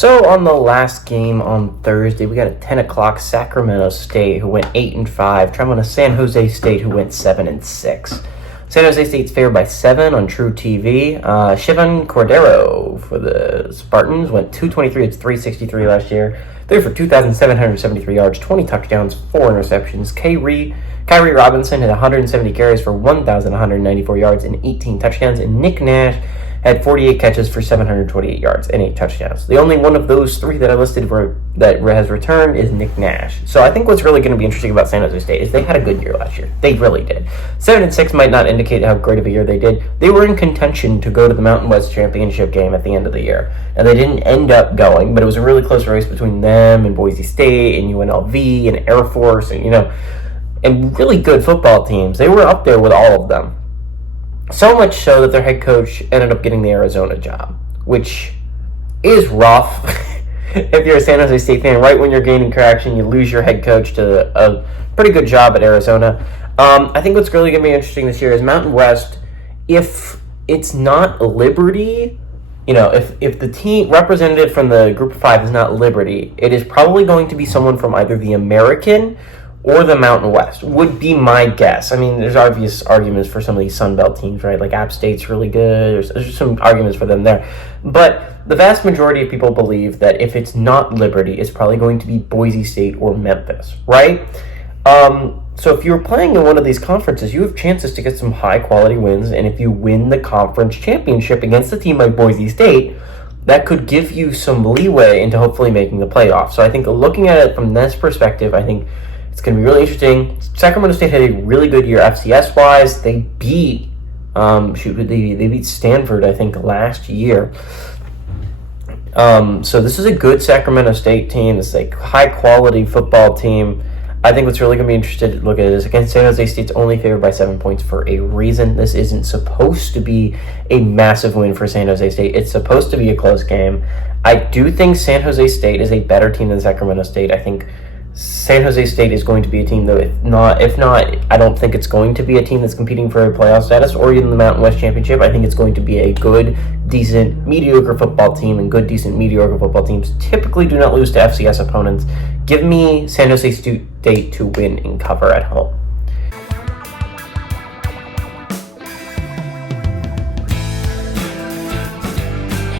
So on the last game on Thursday, we got a 10 o'clock Sacramento State who went 8-5, traveling to San Jose State who went 7-6. San Jose State's favored by 7 on True TV. Shivan Cordero for the Spartans went 223. It's 363 last year. Threw for 2,773 yards, 20 touchdowns, 4 interceptions. Kyrie Robinson had 170 carries for 1,194 yards and 18 touchdowns. And Nick Nash had 48 catches for 728 yards and 8 touchdowns. The only one of those 3 that I listed that has returned is Nick Nash. So I think what's really going to be interesting about San Jose State is they had a good year last year. They really did. 7-6 might not indicate how great of a year they did. They were in contention to go to the Mountain West Championship game at the end of the year. And they didn't end up going, but it was a really close race between them and Boise State and UNLV and Air Force and really good football teams. They were up there with all of them. So much so that their head coach ended up getting the Arizona job, which is rough. If you're a San Jose State fan, right when you're gaining traction, you lose your head coach to a pretty good job at Arizona. I think what's really going to be interesting this year is Mountain West. If it's not Liberty, if the team representative from the Group of 5 is not Liberty, it is probably going to be someone from either the American or the Mountain West, would be my guess. I mean, there's obvious arguments for some of these Sun Belt teams, right? Like App State's really good. There's some arguments for them there. But the vast majority of people believe that if it's not Liberty, it's probably going to be Boise State or Memphis, right? So if you're playing in one of these conferences, you have chances to get some high-quality wins, and if you win the conference championship against a team like Boise State, that could give you some leeway into hopefully making the playoffs. So I think looking at it from this perspective, I think it's going to be really interesting. Sacramento State had a really good year FCS-wise. They beat they beat Stanford, I think, last year. So this is a good Sacramento State team. This is a high-quality football team. I think what's really going to be interesting to look at is, again, San Jose State's only favored by 7 points for a reason. This isn't supposed to be a massive win for San Jose State. It's supposed to be a close game. I do think San Jose State is a better team than Sacramento State. I think San Jose State is going to be a team, though. If not, I don't think it's going to be a team that's competing for a playoff status or even the Mountain West Championship. I think it's going to be a good, decent, mediocre football team, and good, decent, mediocre football teams typically do not lose to FCS opponents. Give me San Jose State to win and cover at home.